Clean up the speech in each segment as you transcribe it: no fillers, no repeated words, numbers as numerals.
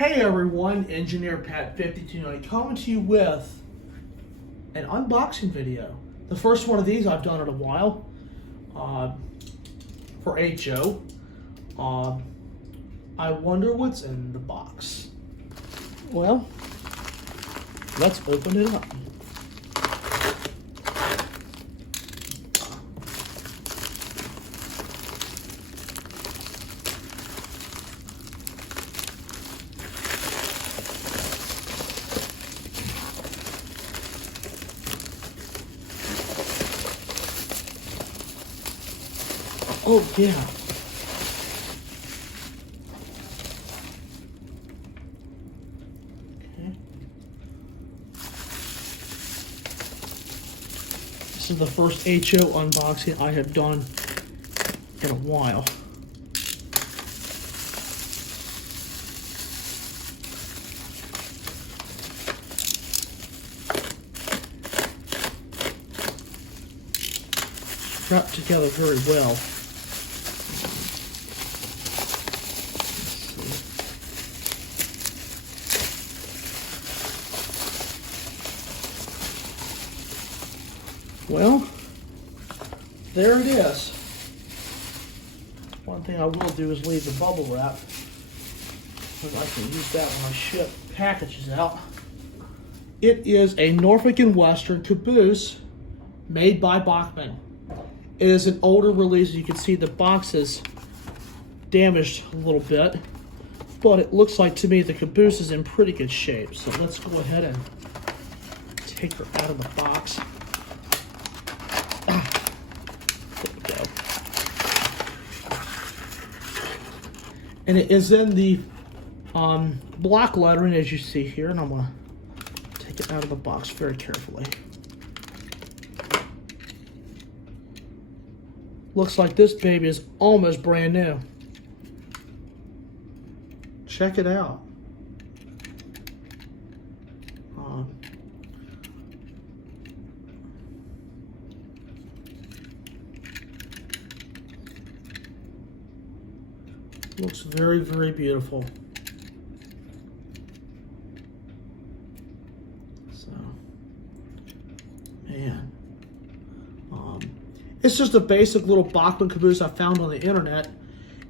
Hey everyone, Engineer Pat 52 coming to you with an unboxing video. The first one of these I've done in a while for HO. I wonder what's in the box. Well, let's open it up. Oh, yeah. Okay. This is the first HO unboxing I have done in a while. Wrapped together very well. Well, there it is. One thing I will do is leave the bubble wrap, because I can use that when I ship packages out. It is a Norfolk & Western Caboose made by Bachmann. It is an older release. You can see the box is damaged a little bit, but it looks like to me the Caboose is in pretty good shape. So let's go ahead and take her out of the box. There we go. And it is in the block lettering, as you see here, and I'm going to take it out of the box very carefully. Looks like this baby is almost brand new. Check it out. Looks very, very beautiful. So, man. It's just a basic little Bachmann Caboose I found on the internet,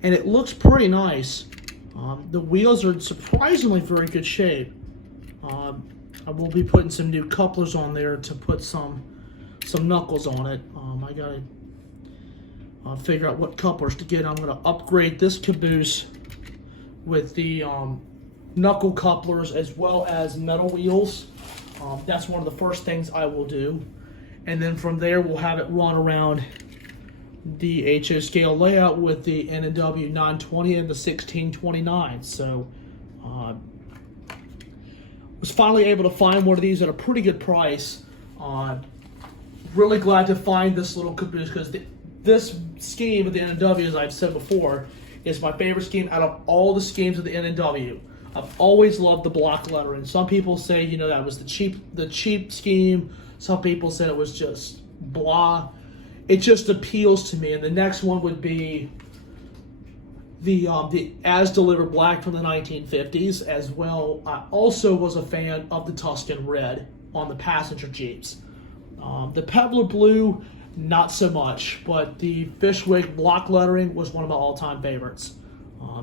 and it looks pretty nice. The wheels are in surprisingly very good shape. I will be putting some new couplers on there to put some knuckles on it. I gotta figure out what couplers to get. I'm gonna upgrade this Caboose with the knuckle couplers as well as metal wheels. That's one of the first things I will do. And then from there, we'll have it run around the HO scale layout with the N&W 920 and the 1629. So, was finally able to find one of these at a pretty good price. Really glad to find this little Caboose, because this scheme of the N&W, as I've said before, is my favorite scheme out of all the schemes of the N&W. I've always loved the block lettering. Some people say, you know, that was the cheap scheme. Some people said it was just blah. It just appeals to me. And the next one would be the as delivered black from the 1950s as well. I also was a fan of the Tuscan red on the passenger Jeeps. The Pebbler blue, not so much, but the Fishwick block lettering was one of my all-time favorites.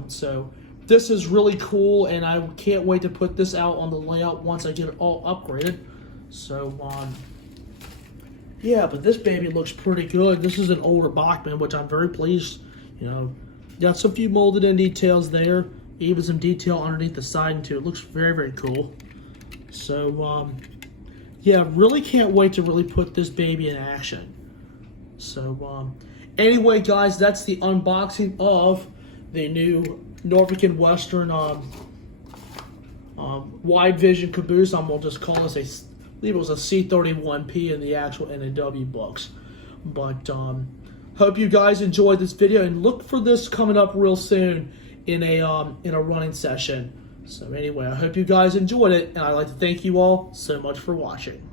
So this is really cool, and I can't wait to put this out on the layout once I get it all upgraded. So, yeah, but this baby looks pretty good. This is an older Bachmann, which I'm very pleased. You know, got some few molded in details there, even some detail underneath the siding too. It looks very, very cool. So, yeah, really can't wait to really put this baby in action. So, anyway, guys, that's the unboxing of the new Norfolk & Western wide vision Caboose. I'm going to just call this I believe it was a C31P in the actual N&W books. But hope you guys enjoyed this video, and look for this coming up real soon in a running session. So anyway, I hope you guys enjoyed it, and I'd like to thank you all so much for watching.